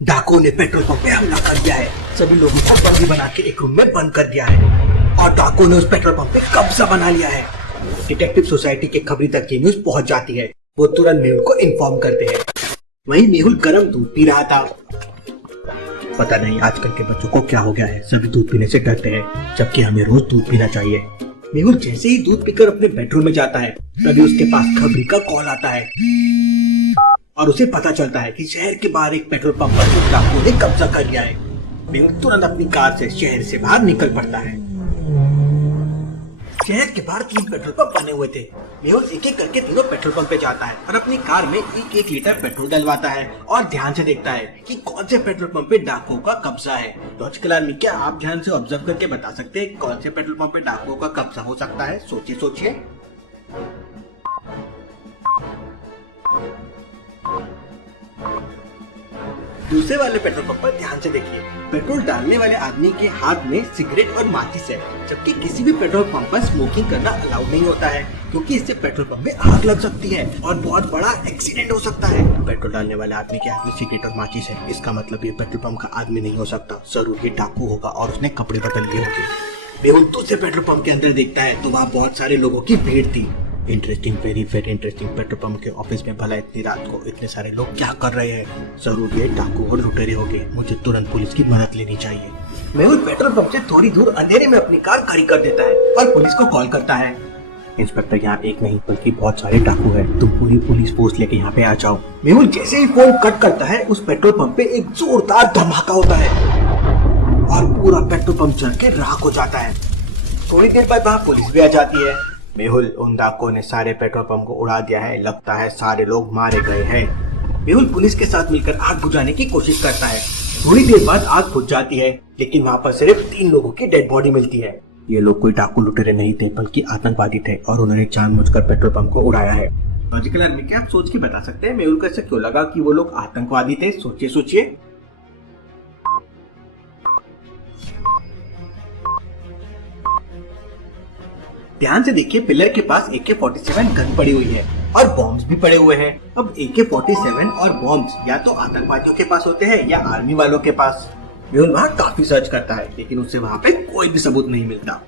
डाकुओं ने petrol pump पे हमला कर दिया है। सभी लोगों को बंदी बना के एक रूम में बंद कर दिया है और डाकुओं ने उस पेट्रोल पंप पे कब्जा बना लिया है। डिटेक्टिव सोसाइटी के खबरी तक ये न्यूज पहुंच जाती है। वो तुरंत मेहुल को इन्फॉर्म करते हैं। वहीं मेहुल गर्म दूध पी रहा था। पता नहीं आजकल के बच्चों को क्या हो गया है, सभी दूध पीने से डरते हैं, जबकि हमें रोज दूध पीना चाहिए। मेहुल जैसे ही दूध पीकर अपने बेडरूम में जाता है, तभी उसके पास खबरी का कॉल आता है और उसे पता चलता है कि शहर के बाहर एक पेट्रोल पंप पर कुछ डाकुओं ने कब्जा कर लिया है। मेहुल तुरंत अपनी कार से शहर से बाहर निकल पड़ता है। शहर के बाहर 3 पेट्रोल पंप बने हुए थे। मेहुल एक एक करके तीनों पेट्रोल पंप पे जाता है और अपनी कार में एक लीटर पेट्रोल डलवाता है और ध्यान से देखता है कि कौन से पेट्रोल पंप पे डाकुओं का कब्जा है। लॉजिकल आर्मी, क्या आप ध्यान से ऑब्जर्व करके बता सकते हैं कौन से पेट्रोल पंप पे डाकुओं का कब्जा हो सकता है? सोचिए सोचिए। दूसरे वाले पेट्रोल पंप पर ध्यान से देखिए। पेट्रोल डालने वाले आदमी के हाथ में सिगरेट और माचिस है, जबकि किसी भी पेट्रोल पंप पर स्मोकिंग करना अलाउड नहीं होता है, क्योंकि इससे पेट्रोल पंप में आग लग सकती है और बहुत बड़ा एक्सीडेंट हो सकता है। पेट्रोल डालने वाले आदमी के हाथ में सिगरेट और माचिस है, इसका मतलब ये पेट्रोल पंप का आदमी नहीं हो सकता, जरूर ये डाकू होगा और उसने कपड़े बदल लिए होंगे। मेहुल दूसरे पेट्रोल पंप के अंदर देखता है तो वहाँ बहुत सारे लोगों की भीड़ थी। Interesting, very very interesting. Petrol pump के ऑफिस में भला इतनी रात को इतने सारे लोग क्या कर रहे हैं? जरूर ये डाकू और लुटेरे होंगे, मुझे तुरंत पुलिस की मदद लेनी चाहिए। मेहुल पेट्रोल पंप से थोड़ी दूर अंधेरे में अपनी कार खड़ी कर देता है और पुलिस को कॉल करता है। इंस्पेक्टर, यहाँ एक नहीं बल्कि बहुत सारे डाकू हैं, तुम पूरी पुलिस फोर्स लेके यहाँ पे आ जाओ। मेहुल जैसे ही फोन कट करता है, उस पेट्रोल पंप पे एक जोरदार धमाका होता है और पूरा पेट्रोल पंप जल के राख हो जाता है। थोड़ी देर बाद वहाँ पुलिस भी आ जाती है। मेहुल, उन डाकुओं ने सारे पेट्रोल पंप को उड़ा दिया है, लगता है सारे लोग मारे गए हैं। मेहुल पुलिस के साथ मिलकर आग बुझाने की कोशिश करता है। थोड़ी देर बाद आग बुझ जाती है, लेकिन वहाँ पर सिर्फ 3 लोगों की डेड बॉडी मिलती है। ये लोग कोई डाकू लुटेरे नहीं थे, बल्कि आतंकवादी थे और उन्होंने जानबूझकर पेट्रोल पंप को उड़ाया है। लॉजिकल आर्मी, क्या आप सोच के बता सकते हैं मेहुल को ऐसा क्यों लगा कि वो लोग आतंकवादी थे? सोचिए सोचिए। ध्यान से देखिए, पिलर के पास AK-47 गन पड़ी हुई है और बॉम्ब्स भी पड़े हुए हैं। अब AK-47 और बॉम्ब्स या तो आतंकवादियों के पास होते हैं या आर्मी वालों के पास। मेहुल वहाँ काफी सर्च करता है, लेकिन उसे वहाँ पे कोई भी सबूत नहीं मिलता।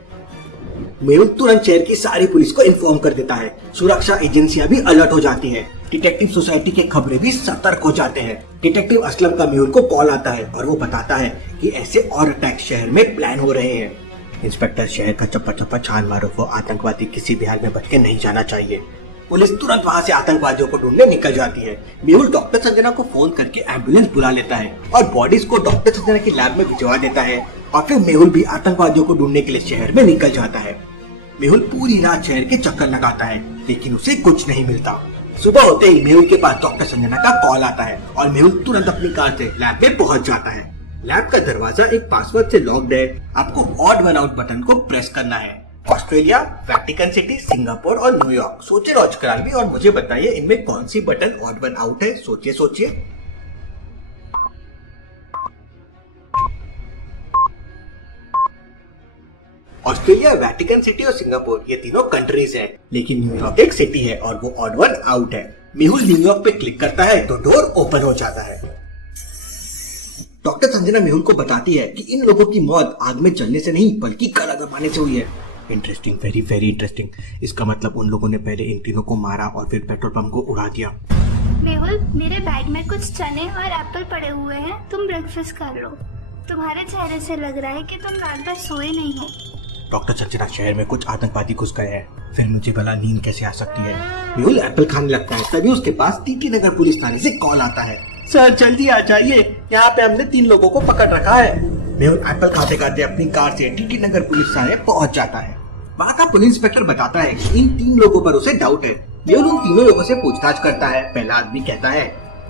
मेहुल तुरंत शहर की सारी पुलिस को इन्फॉर्म कर देता है। सुरक्षा एजेंसियां भी अलर्ट हो जाती है। डिटेक्टिव सोसाइटी के खबरें भी सतर्क हो जाते हैं। डिटेक्टिव असलम का मेहुल को कॉल आता है और वो बताता है कि ऐसे और अटैक शहर में प्लान हो रहे हैं। इंस्पेक्टर, शहर का चप्पा चप्पा छान मारो, वो आतंकवादी किसी भी हाल में बच के नहीं जाना चाहिए। पुलिस तुरंत वहाँ से आतंकवादियों को ढूंढने निकल जाती है। मेहुल डॉक्टर संजना को फोन करके एम्बुलेंस बुला लेता है और बॉडीज को डॉक्टर संजना की लैब में भिजवा देता है और फिर मेहुल भी आतंकवादियों को ढूंढने के लिए शहर में निकल जाता है। मेहुल पूरी रात शहर के चक्कर लगाता है, लेकिन उसे कुछ नहीं मिलता। सुबह होते ही मेहुल के पास डॉक्टर संजना का कॉल आता है और मेहुल तुरंत अपनी कार से लैब में पहुंच जाता है। लैब का दरवाजा एक पासवर्ड से लॉक्ड है। आपको ऑड वन आउट बटन को प्रेस करना है। ऑस्ट्रेलिया, वेटिकन सिटी, सिंगापुर और न्यूयॉर्क। सोचिए लॉजिकल आर्मी और मुझे बताइए इनमें कौन सी बटन ऑड वन आउट है? सोचिए सोचिए। ऑस्ट्रेलिया, वेटिकन सिटी और सिंगापुर ये तीनों कंट्रीज हैं, लेकिन न्यूयॉर्क एक सिटी है और वो ऑड वन आउट है। मेहुल न्यूयॉर्क पे क्लिक करता है तो डोर ओपन हो जाता है। डॉक्टर संजना मेहुल को बताती है कि इन लोगों की मौत आग में जलने से नहीं बल्कि गला दबाने से हुई है। Interesting, very very interesting. इसका मतलब उन लोगों ने पहले इन तीनों को मारा और फिर पेट्रोल पंप को उड़ा दिया। मेहुल, मेरे बैग में कुछ चने और एप्पल पड़े हुए हैं, तुम ब्रेकफास्ट कर लो। तुम्हारे चेहरे से लग रहा है कि तुम रात भर सोए नहीं हो। डॉक्टर संजना, शहर में कुछ आतंकवादी घुस गए हैं, फिर मुझे भला नींद कैसे आ सकती है? मेहुल एप्पल खाने लगता है, तभी उसके पास टीटी नगर पुलिस थाने से कॉल आता है। सर जल्दी आ जाइए, यहाँ पे हमने 3 लोगों को पकड़ रखा है। मेहुल एप्पल खाते खाते अपनी कार से टीटी नगर पुलिस थाने पहुँच जाता है। वहाँ का पुलिस इंस्पेक्टर बताता है कि इन 3 लोगों पर उसे डाउट है। मेहुल उन तीनों लोगों से पूछताछ करता है। पहला आदमी कहता है,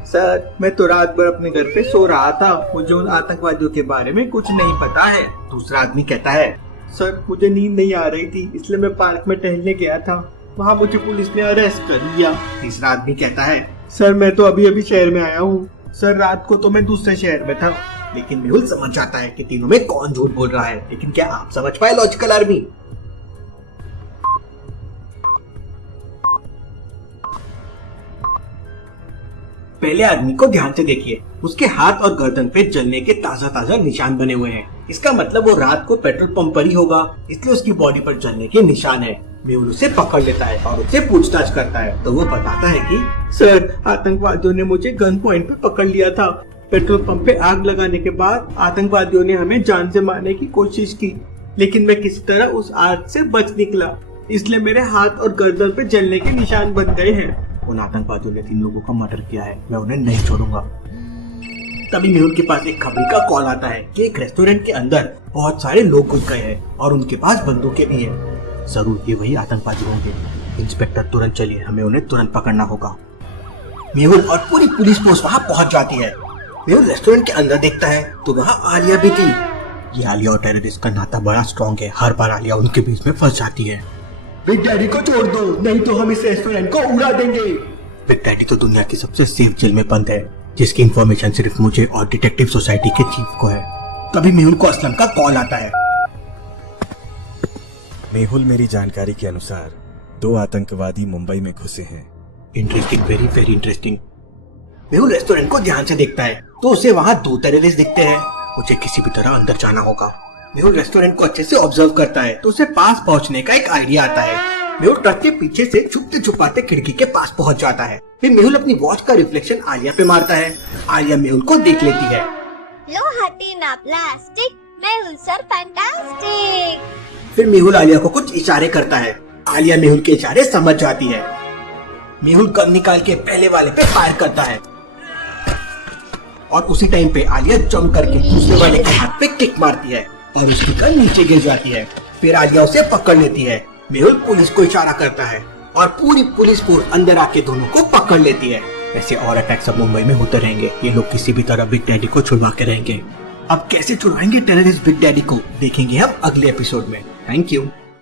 सर मैं तो रात भर अपने घर पे सो रहा था, मुझे उन आतंकवादियों के बारे में कुछ नहीं पता है। दूसरा आदमी कहता है, सर मुझे नींद नहीं आ रही थी, इसलिए मैं पार्क में टहलने गया था, वहाँ मुझे पुलिस ने अरेस्ट कर लिया। तीसरा आदमी कहता है, सर मैं तो अभी अभी शहर में आया हूँ, सर रात को तो मैं दूसरे शहर में था। लेकिन मेहुल समझ जाता है कि तीनों में कौन झूठ बोल रहा है। लेकिन क्या आप समझ पाए लॉजिकल आर्मी? पहले आदमी को ध्यान से देखिए, उसके हाथ और गर्दन पे जलने के ताजा ताजा निशान बने हुए हैं। इसका मतलब वो रात को पेट्रोल पंप पर ही होगा, इसलिए उसकी बॉडी पर जलने के निशान है। मेहुल उसे पकड़ लेता है और उससे पूछताछ करता है तो वो बताता है कि सर, आतंकवादियों ने मुझे गन पॉइंट पे पकड़ लिया था। पेट्रोल पंप पे आग लगाने के बाद आतंकवादियों ने हमें जान से मारने की कोशिश की, लेकिन मैं किसी तरह उस आग से बच निकला, इसलिए मेरे हाथ और गर्दन पे जलने के निशान बन गए हैं। उन आतंकवादियों ने 3 लोगों का मर्डर किया है, मैं उन्हें नहीं छोड़ूंगा। तभी मेहुल के पास एक खबरी का कॉल आता है कि एक रेस्टोरेंट के अंदर बहुत सारे लोग घुस गए हैं और उनके पास बंदूकें भी हैं। जरूर ये वही आतंकवादी होंगे। इंस्पेक्टर तुरंत चलिए, हमें उन्हें तुरंत पकड़ना होगा। मेहुल और पूरी पुलिस फोर्स वहाँ पहुँच जाती है। मेहुल रेस्टोरेंट के अंदर देखता है तो वहाँ आलिया भी थी। ये आलिया और टेररिस्ट का नाता बड़ा स्ट्रॉन्ग है, हर बार आलिया उनके बीच में फंस जाती है। बिग डैडी को छोड़ दो, नहीं तो हम इस रेस्टोरेंट को उड़ा देंगे। बिग डैडी तो दुनिया की सबसे सेफ जेल में बंद है, जिसकी इंफॉर्मेशन सिर्फ मुझे और डिटेक्टिव सोसाइटी के चीफ को है। तभी मेहुल को असलम का कॉल आता है। मेहुल, मेरी जानकारी के अनुसार 2 आतंकवादी मुंबई में घुसे हैं। Interesting, very very interesting. Mehul restaurant को ध्यान से देखता है तो उसे वहाँ 2 टेररिस्ट दिखते हैं। मुझे किसी भी तरह अंदर जाना होगा। मेहुल रेस्टोरेंट को अच्छे से ऑब्जर्व करता है तो उसे पास पहुँचने का एक आइडिया आता है। मेहुल ट्रक के पीछे से छुपते छुपाते खिड़की के पास पहुँच जाता है। फिर मेहुल अपनी वॉच का रिफ्लेक्शन आलिया पे मारता है। आलिया मेहुल को देख लेती है। लो हटी ना प्लास्टिक, मेहुल सर फैंटास्टिक। फिर मेहुल आलिया को कुछ इशारे करता है। आलिया मेहुल के इशारे समझ जाती है। मेहुल गन निकाल के पहले वाले पे फायर करता है और उसी टाइम पे आलिया जंप करके दूसरे वाले के हाथ पे किक मारती है और उसकी गन नीचे गिर जाती है। फिर आलिया उसे पकड़ लेती है। मेहुल पुलिस को इशारा करता है और पूरी पुलिस फोर्स अंदर आके दोनों को पकड़ लेती है। ऐसे और अटैक सब मुंबई में होते रहेंगे। ये लोग किसी भी तरह बिग डैडी को छुड़वा के रहेंगे। अब कैसे छुड़वाएंगे टेररिस्ट बिग डैडी को, देखेंगे हम अगले एपिसोड में। Thank you.